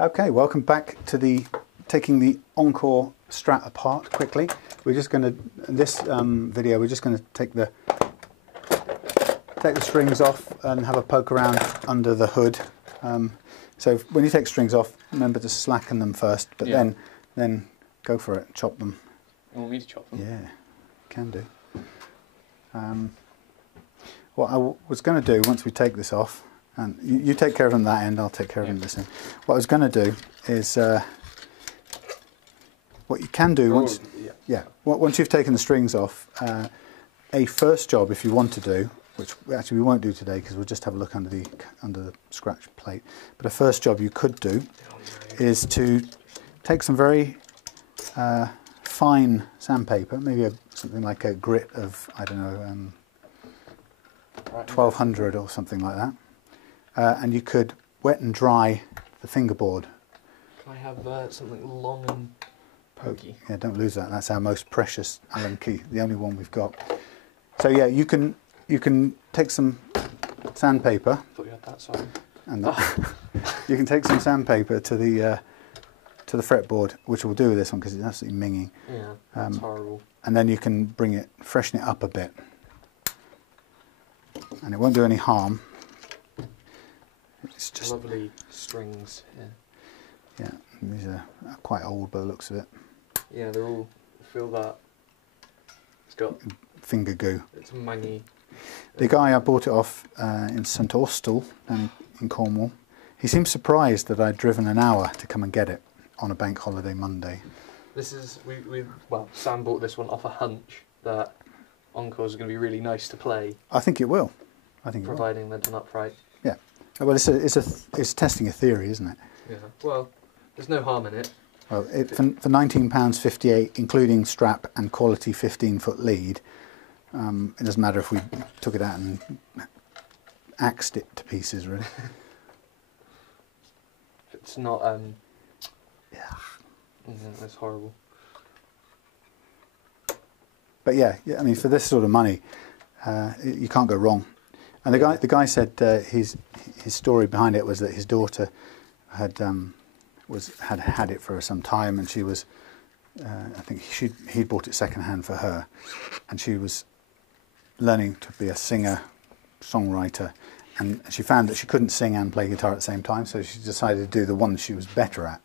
Okay, welcome back to taking the Encore Strat apart quickly. We're just going to, in this video, we're just going to take the strings off and have a poke around under the hood. So when you take strings off, remember to slacken them first, but then go for it, chop them. You want me to chop them? Yeah, can do. What I was going to do once we take this off, and you take care of them that end, I'll take care of them this end. What I was going to do is, what you can do once, once you've taken the strings off, a first job if you want to do, which actually we won't do today because we'll just have a look under the scratch plate, but a first job you could do is to take some very fine sandpaper, maybe something like a grit of, I don't know, 1200 or something like that, and you could wet and dry the fingerboard. Can I have something long and pokey? Yeah, don't lose that. That's our most precious Allen key, the only one we've got. So yeah, you can take some sandpaper. I thought you had that, sorry. And you can take some sandpaper to the fretboard, which we'll do with this one because it's absolutely minging. Yeah, that's horrible. And then you can freshen it up a bit, and it won't do any harm. It's just lovely strings here. Yeah, these are quite old by the looks of it. Yeah, they're all. Feel that. It's got finger goo. It's mangy. The guy I bought it off in St Austell down in Cornwall, he seemed surprised that I'd driven an hour to come and get it on a bank holiday Monday. This is Sam bought this one off a hunch that Encore is going to be really nice to play. I think it will. Providing they're done upright. Yeah. Well, it's testing a theory, isn't it? Yeah. Well, there's no harm in it. Well, for £19.58, including strap and quality 15-foot lead, it doesn't matter if we took it out and axed it to pieces, really. It's not. Yeah, that's horrible. But yeah, I mean, for this sort of money, you can't go wrong. And the guy said his story behind it was that his daughter had had it for some time, and she was, I think he'd bought it second hand for her, and she was learning to be a singer, songwriter, and she found that she couldn't sing and play guitar at the same time, so she decided to do the one she was better at,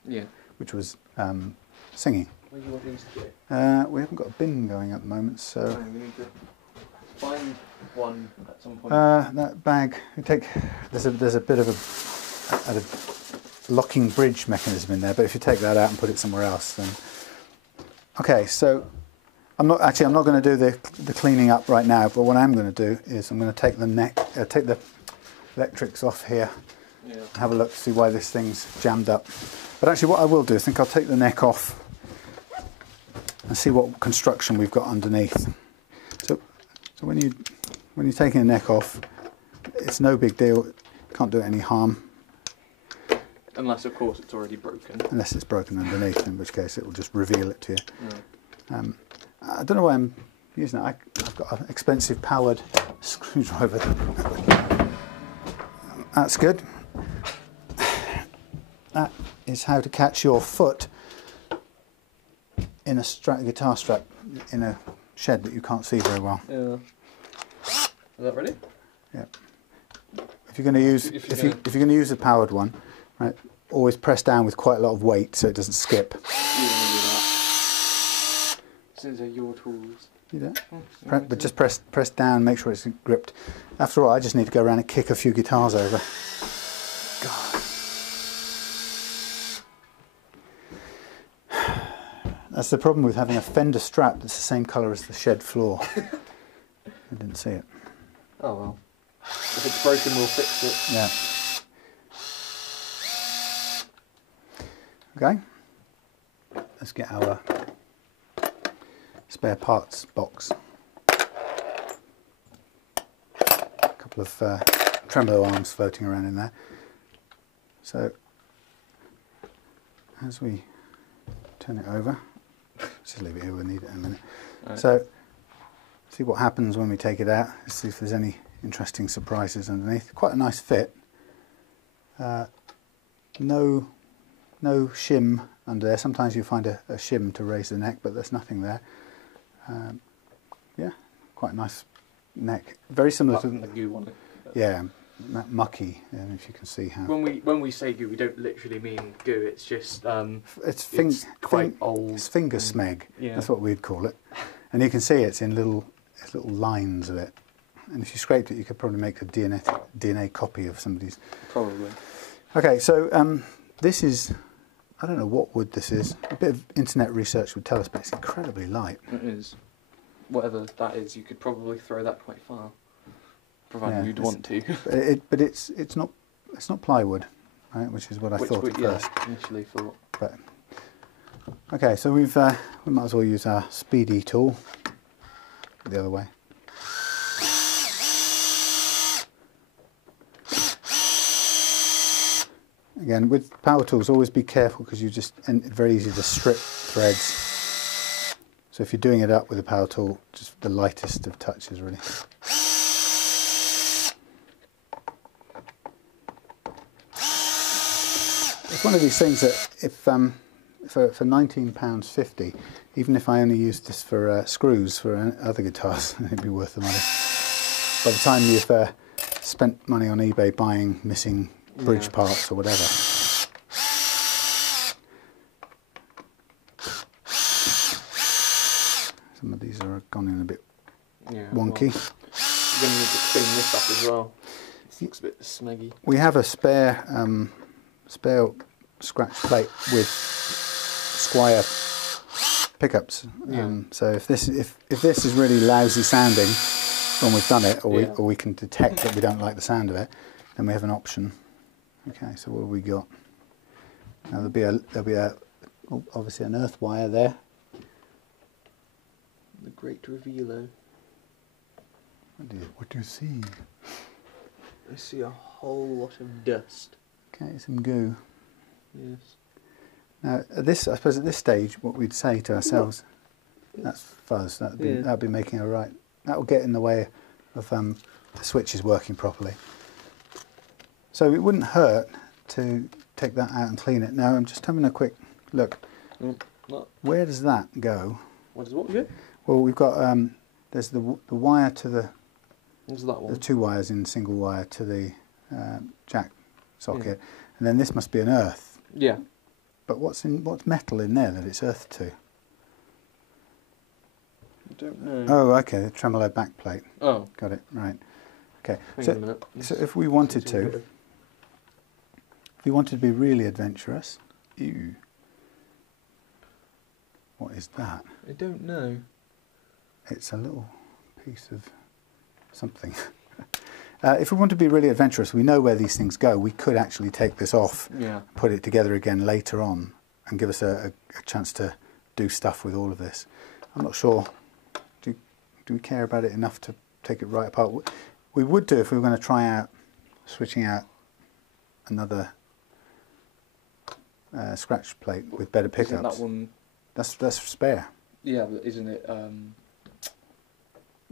which was singing. What do you want these to do? We haven't got a bin going at the moment, so. No, we need to find one at some point. That bag, there's a bit of a locking bridge mechanism in there, but if you take that out and put it somewhere else, then. Okay, so I'm not going to do the cleaning up right now, but what I'm going to do is I'm going to take the electrics off here, and have a look to see why this thing's jammed up. But actually, what I will do, I think I'll take the neck off and see what construction we've got underneath. So when you're taking the neck off, it's no big deal. Can't do it any harm. Unless, of course, it's already broken. Unless it's broken underneath, in which case it will just reveal it to you. I don't know why I'm using it. I've got an expensive powered screwdriver. That's good. That is how to catch your foot in a guitar strap in a shed that you can't see very well. Yeah. Is that ready? Yeah. If you're going to use if you're going to use a powered one, right, always press down with quite a lot of weight so it doesn't skip. You don't do that. Since they're your tools. You don't? But just press down, make sure it's gripped. After all, I just need to go around and kick a few guitars over. God. That's the problem with having a Fender strap that's the same colour as the shed floor. I didn't see it. Oh well. If it's broken, we'll fix it. Yeah. Okay. Let's get our spare parts box. A couple of tremolo arms floating around in there. So as we turn it over, just leave it here, we'll need it in a minute. Right. So see what happens when we take it out. Let's see if there's any interesting surprises underneath. Quite a nice fit. No no shim under there. Sometimes you find a shim to raise the neck, but there's nothing there. Yeah, quite a nice neck. Very similar to the goo on it. Yeah, mucky. If you can see how. When we say goo, we don't literally mean goo. It's just it's quite old. It's finger smeg. Yeah. That's what we'd call it. And you can see it's in little lines of it. And if you scraped it, you could probably make a DNA copy of somebody's. Probably. Okay, so this is, I don't know what wood this is. A bit of internet research would tell us, but it's incredibly light. It is. Whatever that is, you could probably throw that quite far, provided you'd want to. But it's not plywood, right? Which is what I thought at first. Initially thought. But okay, so we might as well use our speedy tool the other way. Again, with power tools, always be careful because it's very easy to strip threads. So if you're doing it up with a power tool, just the lightest of touches, really. It's one of these things that if for £19.50, even if I only used this for screws for other guitars, it'd be worth the money. By the time you've spent money on eBay buying missing bridge parts or whatever. Some of these are gone in a bit wonky. Well, you're going to need to clean this up as well. It looks a bit smeggy. We have a spare scratch plate with Squire pickups. So if this is really lousy sounding when we've done it, or we can detect that we don't like the sound of it, then we have an option. Okay, so what have we got? Now there'll be obviously an earth wire there. The great revealer. What do you see? I see a whole lot of dust. Okay, some goo. Yes. Now I suppose at this stage, what we'd say to ourselves, that's fuzz. That'd be making a right. That will get in the way of the switches working properly. So it wouldn't hurt to take that out and clean it. Now I'm just having a quick look. Where does that go? Where does what go? Well, we've got there's the wire to the. What's that one? The two wires in single wire to the jack socket, and then this must be an earth. Yeah. But what's metal in there that it's earthed to? I don't know. Oh, okay, the tremolo back plate. Oh, got it. Right. Okay. Hang on a minute. So if we wanted to be really adventurous, what is that? I don't know. It's a little piece of something. If we want to be really adventurous, we know where these things go. We could actually take this off, put it together again later on, and give us a chance to do stuff with all of this. I'm not sure. Do we care about it enough to take it right apart? We would do if we were going to try out switching out another scratch plate with better pickups. Isn't that one? That's spare. Yeah, but isn't it?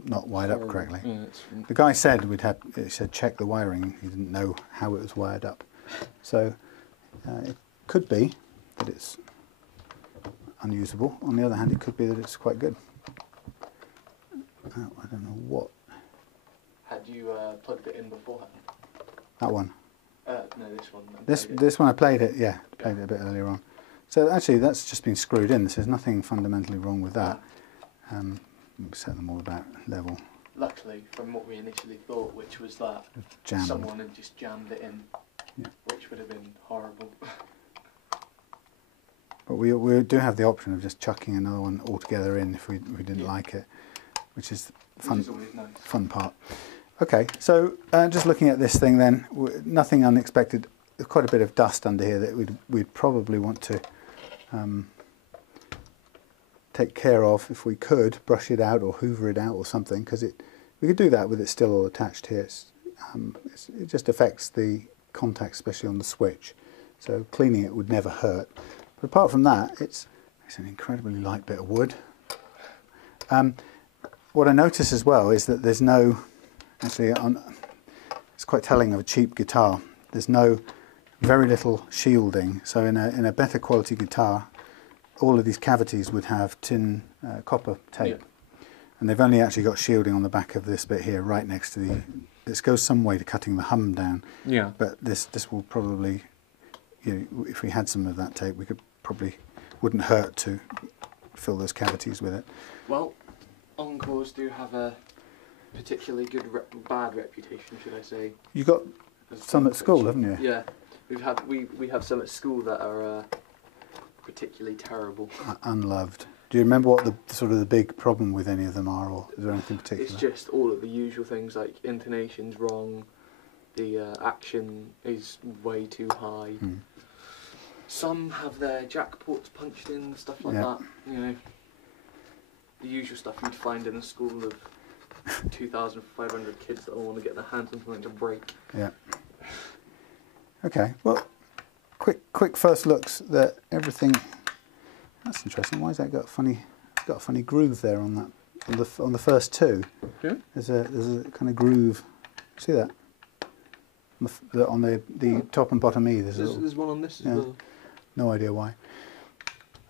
Not wired up correctly. Yeah, the guy said he said check the wiring. He didn't know how it was wired up. So it could be that it's unusable. On the other hand, it could be that it's quite good. Oh, I don't know what. Had you plugged it in beforehand? That one. No, this one. This one I played it. Yeah, played it a bit earlier on. So actually, that's just been screwed in. There's nothing fundamentally wrong with that. We'll set them all about level. Luckily, from what we initially thought, which was that someone had just jammed it in, which would have been horrible. But we do have the option of just chucking another one altogether in if we didn't like it, which is fun. Which is always nice. Fun part. Okay, so just looking at this thing then, nothing unexpected. There's quite a bit of dust under here that we'd probably want to take care of if we could, brush it out or hoover it out or something, because we could do that with it still all attached here. It just affects the contact, especially on the switch. So cleaning it would never hurt. But apart from that, it's an incredibly light bit of wood. What I notice as well is that there's no, actually it's quite telling of a cheap guitar, there's no very little shielding. So in a better quality guitar, all of these cavities would have tin copper tape, and they've only actually got shielding on the back of this bit here, right next to the. This goes some way to cutting the hum down. Yeah. But this will probably, you know, if we had some of that tape, we could probably wouldn't hurt to fill those cavities with it. Well, Encores do have a particularly bad reputation, should I say? You got some at school, haven't you? Yeah, we have some at school that are particularly terrible. Unloved. Do you remember what the sort of the big problem with any of them are, or is there anything particular? It's just all of the usual things like intonation's wrong, the action is way too high. Some have their jack ports punched in, stuff like that. You know, the usual stuff you'd find in a school of 2,500 kids that all want to get their hands on something to break. Yeah. Okay. Well, quick first looks that everything. That's interesting. Why has that got a funny? It's got a funny groove there on that on the first two. Yeah. There's a kind of groove. See that? On the top and bottom E. There's one on this as well. No idea why.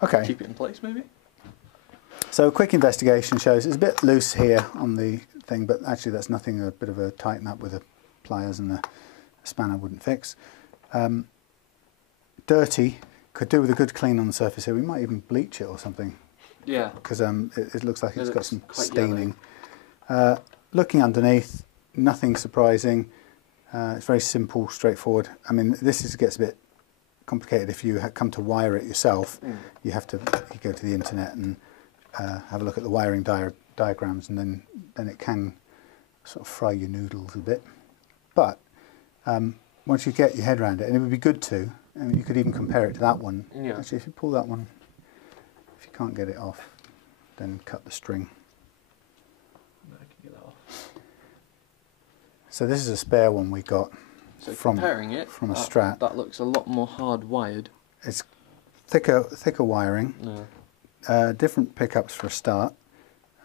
Okay. Keep it in place, maybe. So a quick investigation shows it's a bit loose here on the thing, but actually that's nothing. A bit of a tighten up with the pliers and the spanner wouldn't fix. Dirty. Could do with a good clean on the surface here. We might even bleach it or something. Yeah. Because it looks like it's got some staining. Looking underneath, nothing surprising. It's very simple, straightforward. I mean, gets a bit complicated if you come to wire it yourself. You go to the internet and have a look at the wiring diagrams, and then it can sort of fry your noodles a bit. But once you get your head around it, and it would be good to, I mean, you could even compare it to that one. Yeah. Actually, if you pull that one, if you can't get it off, then cut the string. I can get that off. So this is a spare one we got. So comparing it from a Strat. That looks a lot more hard-wired. It's thicker wiring. Yeah. Different pickups for a start,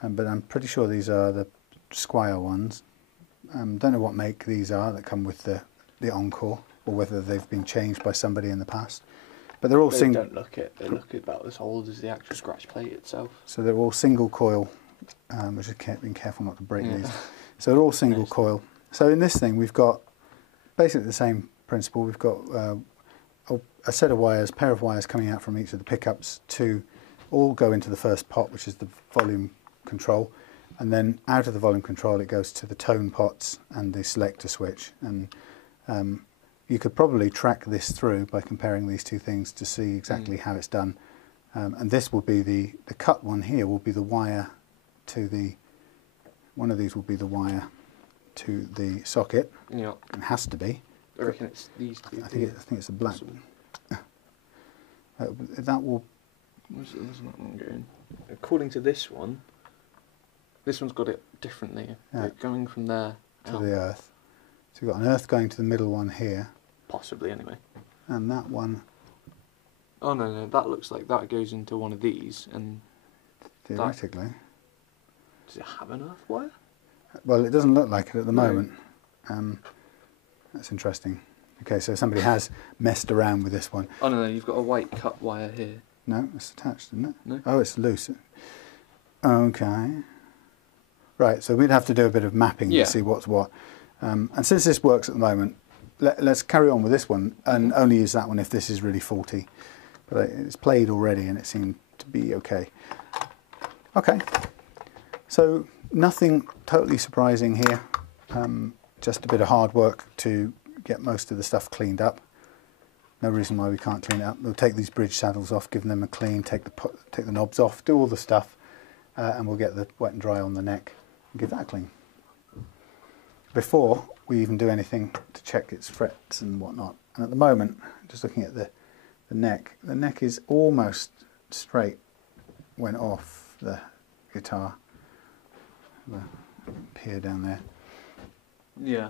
but I'm pretty sure these are the Squire ones. Don't know what make these are that come with the Encore, or whether they've been changed by somebody in the past. But they're all They look about as old as the actual scratch plate itself. So they're all single coil, which I've been careful not to break these. So they're all single coil. So in this thing we've got basically the same principle. We've got a set of wires, pair of wires coming out from each of the pickups to all go into the first pot, which is the volume control, and then out of the volume control it goes to the tone pots and the selector switch. And you could probably track this through by comparing these two things to see exactly how it's done. And this will be the cut one here will be the wire to the, one of these will be the wire to the socket. Yeah. It has to be. I reckon it's these two. I think it's a black. That will. Where's that one going? According to this one's got it differently. Yeah. Like going from there to the earth. So you've got an earth going to the middle one here. Possibly, anyway. And that one. Oh no, that looks like that goes into one of these, and theoretically. Does it have an earth wire? Well, it doesn't look like it at the moment. That's interesting. Okay, so somebody has messed around with this one. Oh no, you've got a white cut wire here. No, it's attached, isn't it? No. Oh, it's loose. Okay. Right, so we'd have to do a bit of mapping to see what's what. And since this works at the moment, let's carry on with this one and only use that one if this is really faulty. But it's played already and it seemed to be okay. Okay, so nothing totally surprising here. Just a bit of hard work to get most of the stuff cleaned up. No reason why we can't clean it up. We'll take these bridge saddles off, give them a clean, take the knobs off, do all the stuff, and we'll get the wet and dry on the neck and give that a clean. Before we even do anything to check its frets and whatnot. And at the moment, just looking at the neck is almost straight when off the guitar. The pier down there. Yeah,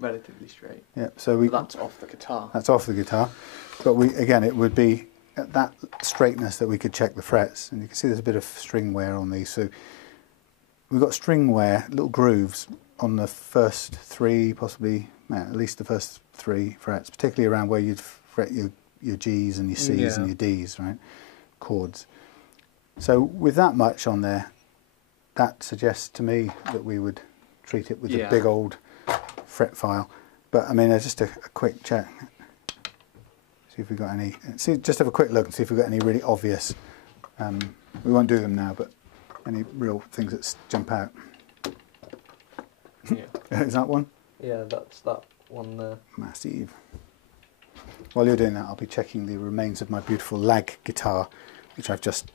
relatively straight. Yeah, so that's off the guitar. That's off the guitar, but it would be at that straightness that we could check the frets, and you can see there's a bit of string wear on these. So we've got string wear, little grooves on the first three, possibly at least the first three frets, particularly around where you'd fret your G's and your C's and your D's, right? Chords. So with that much on there, that suggests to me that we would treat it with a big old fret file. But I mean, just a quick check. See if we've got any. Just have a quick look and see if we've got any really obvious. We won't do them now, but any real things that jump out. Yeah. Is that one? Yeah, that's that one there. Massive. While you're doing that, I'll be checking the remains of my beautiful lag guitar, which I've just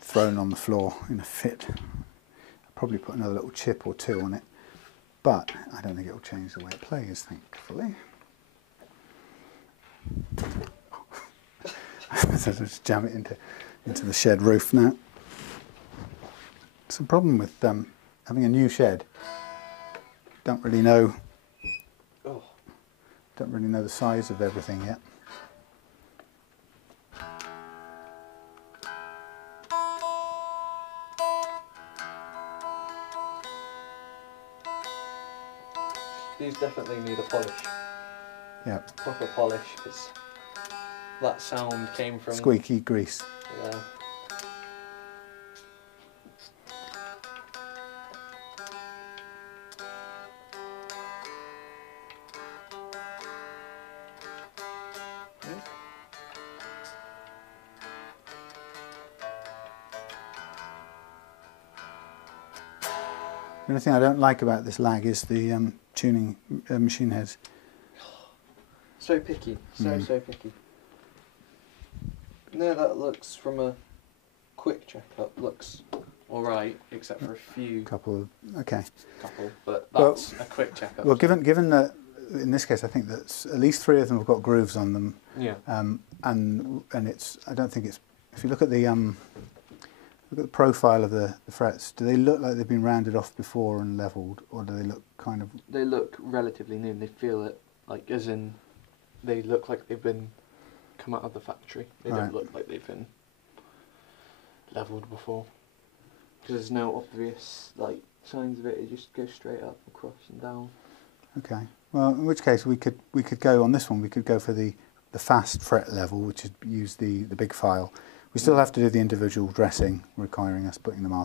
thrown on the floor in a fit. I'll probably put another little chip or two on it, but I don't think it will change the way it plays, thankfully. So just jam it into the shed roof now. It's a problem with having a new shed. Don't really know the size of everything yet. These definitely need a polish. Yeah. Proper polish, because that sound came from... Squeaky grease. Yeah. The only thing I don't like about this lag is the tuning machine heads. So picky, so picky. No, that looks, from a quick checkup, looks alright, except for a few. Couple, but that's a quick checkup. Well, given that, in this case, I think that at least 3 of them have got grooves on them. Yeah. And it's, I don't think it's, if you look at the profile of the frets, do they look like they've been rounded off before and levelled, or do they look kind of... They look relatively new. They feel it, like, as in, they look like they've been come out of the factory. They don't look like they've been levelled before. Because there's no obvious, like, signs of it. It just goes straight up, across and down. Okay. Well, in which case we could go on this one. We could go for the fast fret level, which is use the big file. We still have to do the individual dressing, requiring us putting them on.